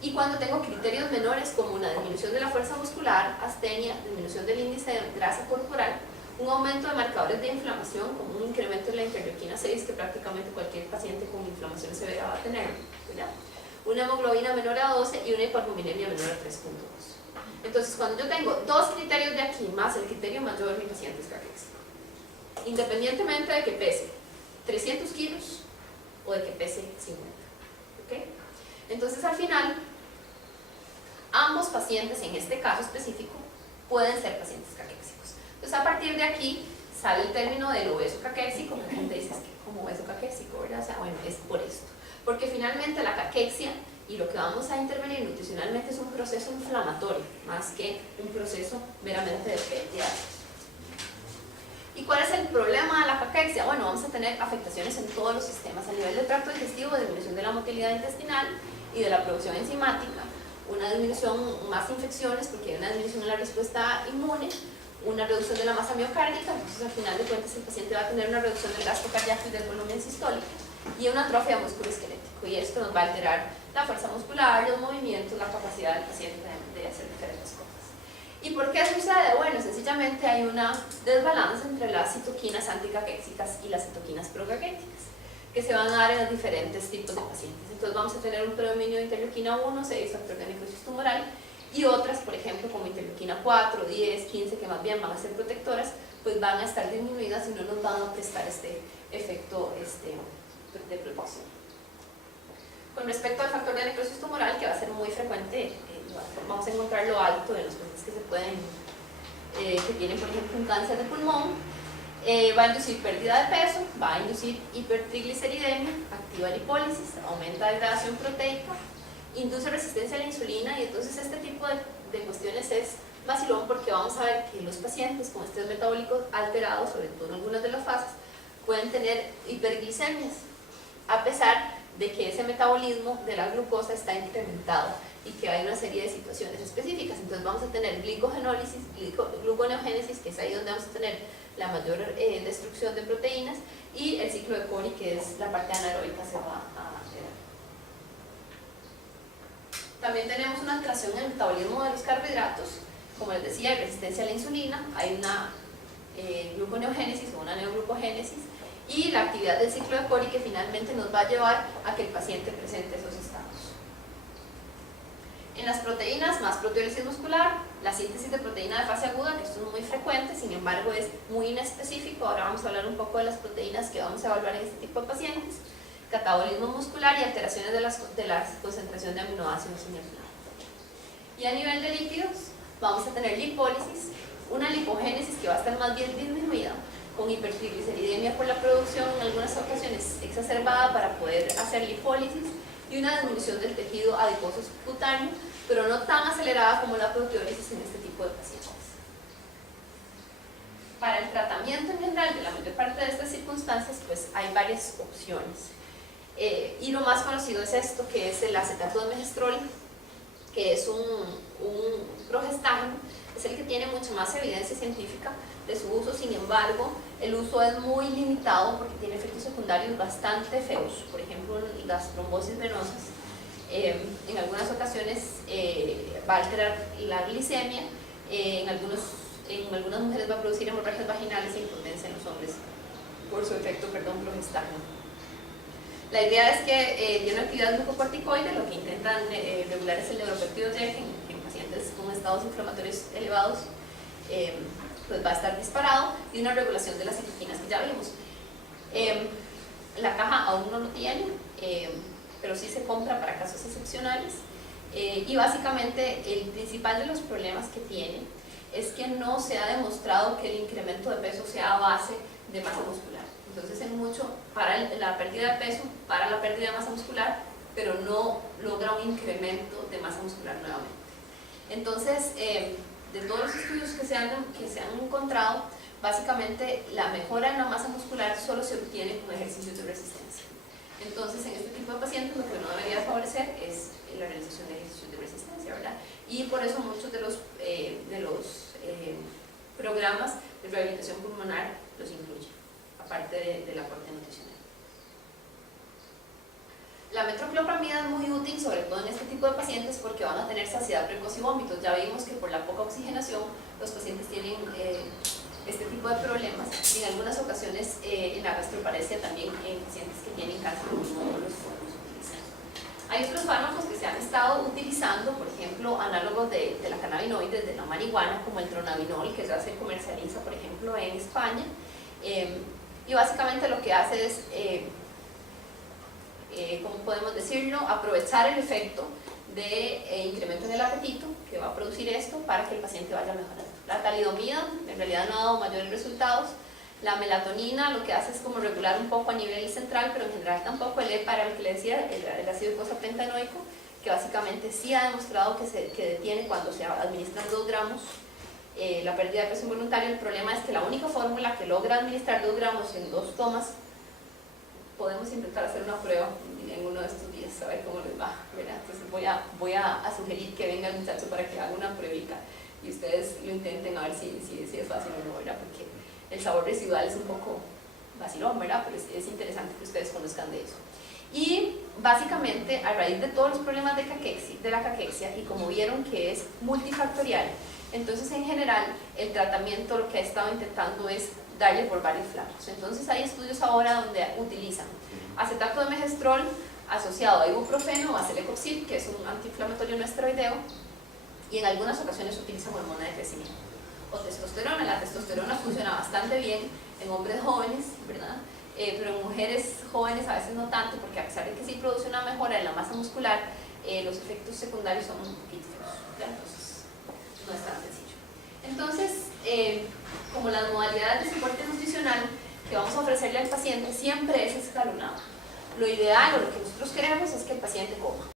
Y cuando tengo criterios menores como una disminución de la fuerza muscular, astenia, disminución del índice de grasa corporal, un aumento de marcadores de inflamación, como un incremento de la interleuquina 6, que prácticamente cualquier paciente con inflamación severa va a tener, ¿verdad? Una hemoglobina menor a 12 y una hipergluceminemia menor a 3.2. Entonces, cuando yo tengo dos criterios de aquí más el criterio mayor, mi paciente es caquéxico. Independientemente de que pese 300 kilos o de que pese 50. ¿Okay? Entonces, al final, ambos pacientes, en este caso específico, pueden ser pacientes caquéxicos. Entonces, a partir de aquí, sale el término del obeso caquéxico. La gente dice, es que como obeso caquéxico, ¿verdad? O sea, bueno, es por esto. Porque finalmente la caquexia y lo que vamos a intervenir nutricionalmente es un proceso inflamatorio, más que un proceso meramente de pérdida. ¿Y cuál es el problema de la caquexia? Bueno, vamos a tener afectaciones en todos los sistemas. A nivel del tracto digestivo, disminución de la motilidad intestinal y de la producción enzimática, una disminución, más infecciones, porque hay una disminución en la respuesta inmune, una reducción de la masa miocárdica, entonces al final de cuentas el paciente va a tener una reducción del gasto cardíaco y del volumen sistólico, y una atrofia musculoesquelético, y esto nos va a alterar la fuerza muscular, los movimientos, la capacidad del paciente de hacer diferentes cosas. ¿Y por qué sucede? Bueno, sencillamente hay una desbalance entre las citoquinas anticaquéxicas y las citoquinas procaquéticas, que se van a dar en los diferentes tipos de pacientes. Entonces vamos a tener un predominio de interleuquina 1, 6, factor de necrosis tumoral, y otras, por ejemplo, como interleuquina 4, 10, 15, que más bien van a ser protectoras, pues van a estar disminuidas y no nos van a prestar este efecto de protección. Con respecto al factor de necrosis tumoral, que va a ser muy frecuente, vamos a encontrarlo alto en los pacientes que tienen, por ejemplo, un cáncer de pulmón, va a inducir pérdida de peso, va a inducir hipertrigliceridemia, activa lipólisis, aumenta la degradación proteica, induce resistencia a la insulina, y entonces este tipo de cuestiones es vacilón, porque vamos a ver que los pacientes con estrés metabólico alterado, sobre todo en algunas de las fases, pueden tener hiperglicemias, a pesar de que ese metabolismo de la glucosa está incrementado y que hay una serie de situaciones específicas. Entonces vamos a tener glicogenólisis, gluconeogénesis, que es ahí donde vamos a tener la mayor destrucción de proteínas, y el ciclo de Cori, que es la parte anaeróbica, se va a alterar. También tenemos una alteración en el metabolismo de los carbohidratos. Como les decía, hay resistencia a la insulina, hay una gluconeogénesis o una neoglucogénesis, y la actividad del ciclo de Cori, que finalmente nos va a llevar a que el paciente presente esos estados. En las proteínas, más proteólisis muscular, la síntesis de proteína de fase aguda, que esto es muy frecuente, sin embargo es muy inespecífico. Ahora vamos a hablar un poco de las proteínas que vamos a evaluar en este tipo de pacientes. Catabolismo muscular y alteraciones de la concentración de aminoácidos en el plasma. Y a nivel de lípidos, vamos a tener lipólisis, una lipogénesis que va a estar más bien disminuida, con hipertrigliceridemia por la producción en algunas ocasiones exacerbada para poder hacer lipólisis, y una disminución del tejido adiposo subcutáneo, pero no tan acelerada como la proteólisis en este tipo de pacientes. Para el tratamiento en general de la mayor parte de estas circunstancias, pues hay varias opciones. Y lo más conocido es esto, que es el acetato de megestrol, que es un progestágeno, es el que tiene mucha más evidencia científica de su uso. Sin embargo, el uso es muy limitado porque tiene efectos secundarios bastante feos. Por ejemplo, las trombosis venosas, en algunas ocasiones va a alterar la glicemia, en algunas mujeres va a producir hemorragias vaginales e impotencia en los hombres por su efecto, progestágeno. La idea es que tiene una actividad glucocorticoide, lo que intentan regular es el neuropéptido YEG en pacientes con estados inflamatorios elevados, pues va a estar disparado, y una regulación de las citoquinas que ya vimos. La caja aún no lo tiene, pero sí se compra para casos excepcionales. Y básicamente el principal de los problemas que tiene es que no se ha demostrado que el incremento de peso sea a base de masa muscular. Entonces es mucho para la pérdida de peso, para la pérdida de masa muscular, pero no logra un incremento de masa muscular nuevamente. Entonces, de todos los estudios que se han encontrado, básicamente la mejora en la masa muscular solo se obtiene con ejercicios de resistencia. Entonces, en este tipo de pacientes lo que no debería favorecer es la realización de ejercicios de resistencia, ¿verdad? Y por eso muchos de los programas de rehabilitación pulmonar los incluyen, aparte del aporte nutricional. La metoclopramida es muy útil, sobre todo en este tipo de pacientes, porque van a tener saciedad precoz y vómitos. Ya vimos que por la poca oxigenación los pacientes tienen este tipo de problemas, y en algunas ocasiones en la gastroparesia también en pacientes que tienen cáncer de pulmón los podemos utilizar. Hay otros fármacos que se han estado utilizando, por ejemplo, análogos de la cannabinoides, de la marihuana, como el tronabinol, que ya se comercializa, por ejemplo, en España, y básicamente lo que hace es, ¿cómo podemos decirlo?, aprovechar el efecto de incremento en el apetito que va a producir esto para que el paciente vaya mejorando. La talidomida en realidad no ha dado mayores resultados. La melatonina lo que hace es como regular un poco a nivel central, pero en general tampoco. Para el que le decía, el ácido eicosapentaenoico, que básicamente sí ha demostrado que detiene cuando se administran 2 gramos la pérdida de peso involuntario. El problema es que la única fórmula que logra administrar 2 gramos en 2 tomas, podemos intentar hacer una prueba en uno de estos días, a ver cómo les va, ¿verdad? Entonces voy a sugerir que venga el muchacho para que haga una pruebita y ustedes lo intenten a ver si es fácil o no, ¿verdad? Porque el sabor residual es un poco vacilón, ¿verdad? Pero es interesante que ustedes conozcan de eso. Y básicamente, a raíz de todos los problemas de la caquexia, y como vieron que es multifactorial, entonces en general el tratamiento lo que ha estado intentando es darle por varios flancos. Entonces hay estudios ahora donde utilizan acetato de megestrol asociado a ibuprofeno o a celecoxib, que es un antiinflamatorio no esteroideo, y en algunas ocasiones utilizan hormona de crecimiento o testosterona. La testosterona funciona bastante bien en hombres jóvenes, ¿verdad? Pero en mujeres jóvenes a veces no tanto, porque a pesar de que sí produce una mejora en la masa muscular, los efectos secundarios son un poquito feos, entonces no es tan sencillo. Entonces, como las modalidades de soporte nutricional que vamos a ofrecerle al paciente siempre es escalonado. Lo ideal o lo que nosotros queremos es que el paciente coma.